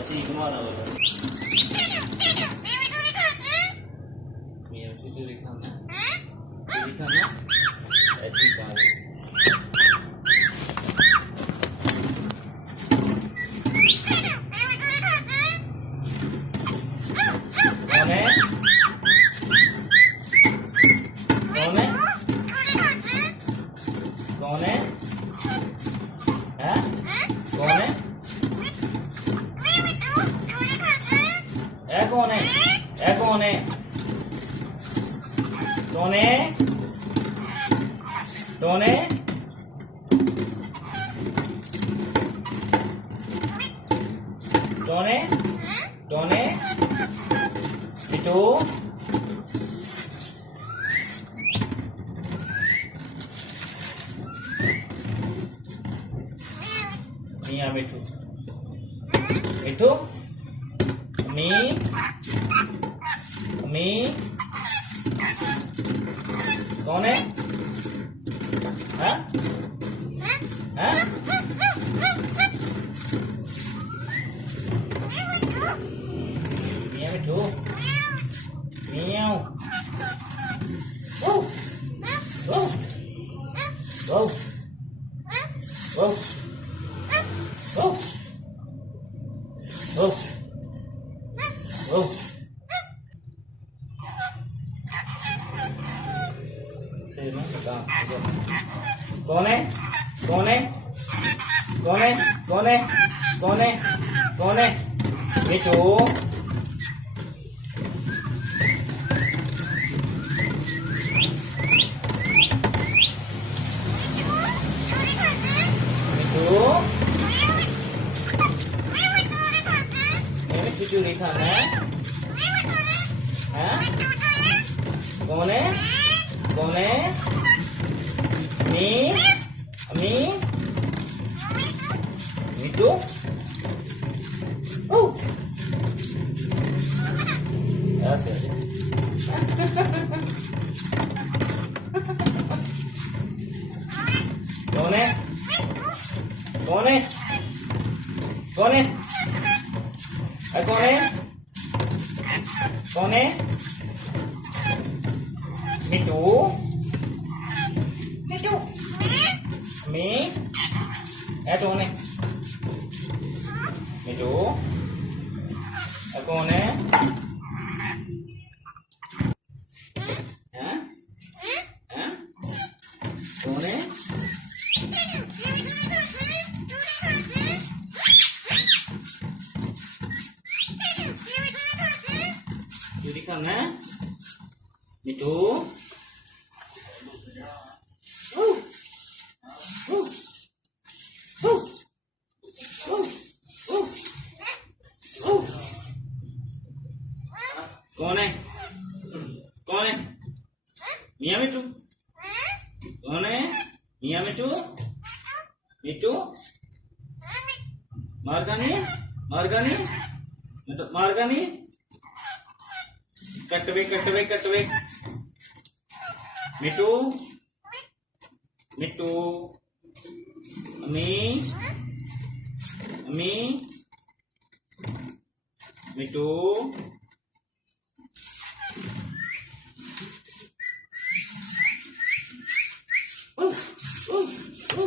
ऐसे ही घुमा रहा होगा। ये उसको चूरी खाना, चूरी खाना, ऐसे ही खा रहे। कौन है? कौन है? कौन है? हैं? कौन है? ए कौन है? ए कौन है? कौन है? कौन है? कौन है? कौन है? मिठू? मियाँ मिठू, मिठू, मी, मी, कौन है? हाँ? हाँ? मियाँ मिठू, मियाँ, वो, वो, वो, वो, वो, वो, वो, कौन है? कौन है? कौन है? कौन है? कौन है? कौन है? मिठू, मिठू, मिठू चूरी खाना है? हैं? कौन है? कौन है? मी, मी, मिठू, ओ, ऐसे कौन है? कौन है? कौन है? कौन है? कौन है? मिठू, मिठू, मी, कौन है? मिठू, कौन है? हैं? हैं? कौन है? चूरी खाना है? मिठू, कौन है? कौन है? मियाँ मिठू, कौन है? मियाँ मिठू, मिठू, मारगा नहीं, मारगा नहीं, मतलब मारगा नहीं, कटवे कटवे कटवे, मिठू, मिठू, अम्मी, अम्मी,